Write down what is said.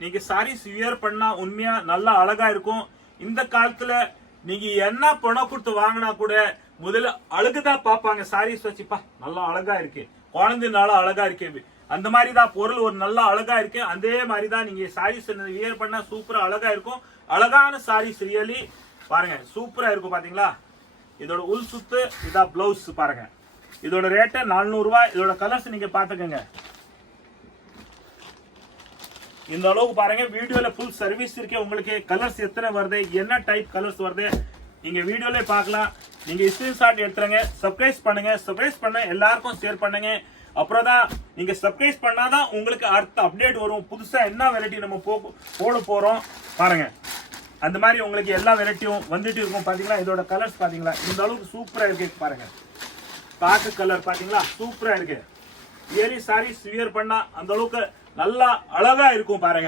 நீங்க சாரீஸ் வியர் பண்ணா உண்மையா நல்லா அழகா இருக்கும். இந்த காலத்துல நீங்க என்ன பணம் கொடுத்து வாங்கினா கூட முதல்ல அழகுதான் பார்ப்பாங்க. சாரீஸ் வச்சுப்பா நல்லா அழகா இருக்கு, குழந்தைனால அழகா இருக்கு, அந்த மாதிரி தான் பொருள் ஒரு நல்லா அழகா இருக்கு. அதே மாதிரி தான் நீங்க சாரீஸ் வியர் பண்ணா சூப்பரா அழகா இருக்கும். அழகான சாரீஸ் ரியலி பாருங்க சூப்பரா இருக்கும். பாத்தீங்களா, இதோட உள் சுத்து, இதா பிளவுஸ் பாருங்க. இதோட ரேட்டு 400 ரூபாய். இதோட கலர்ஸ் நீங்க பாத்துக்கோங்க. இந்த அளவுக்கு பாருங்க. வீடியோல ஃபுல் சர்வீஸ் இருக்கு. உங்களுக்கு கலர்ஸ் எத்தனை வருது, என்ன டைப் கலர்ஸ் வருது நீங்க வீடியோல பார்க்கலாம். நீங்க ஸ்கிரீன்ஷாட் எடுத்துருங்க. சப்ஸ்கிரைப் பண்ணுங்க. சப்ஸ்கிரைப் பண்ண எல்லாருக்கும் ஷேர் பண்ணுங்க. அப்புறம் தான் நீங்க சப்ஸ்கிரைப் பண்ணாதான் உங்களுக்கு அடுத்த அப்டேட் வரும். புதுசா என்ன வெரைட்டி நம்ம போட போறோம் பாருங்க. அந்த மாதிரி உங்களுக்கு எல்லா வெரைட்டியும் வந்துட்டு இருக்கும். பாத்தீங்களா, இதோட கலர்ஸ் பாத்தீங்களா, இந்த அளவுக்கு சூப்பரா இருக்கு பாருங்க. காட்டு கலர் பாத்தீங்களா, சூப்பரா இருக்கு. ஏலி சாரீஸ் வியர் பண்ணா அந்த அளவுக்கு நல்லா அழகா இருக்கும் பாருங்க.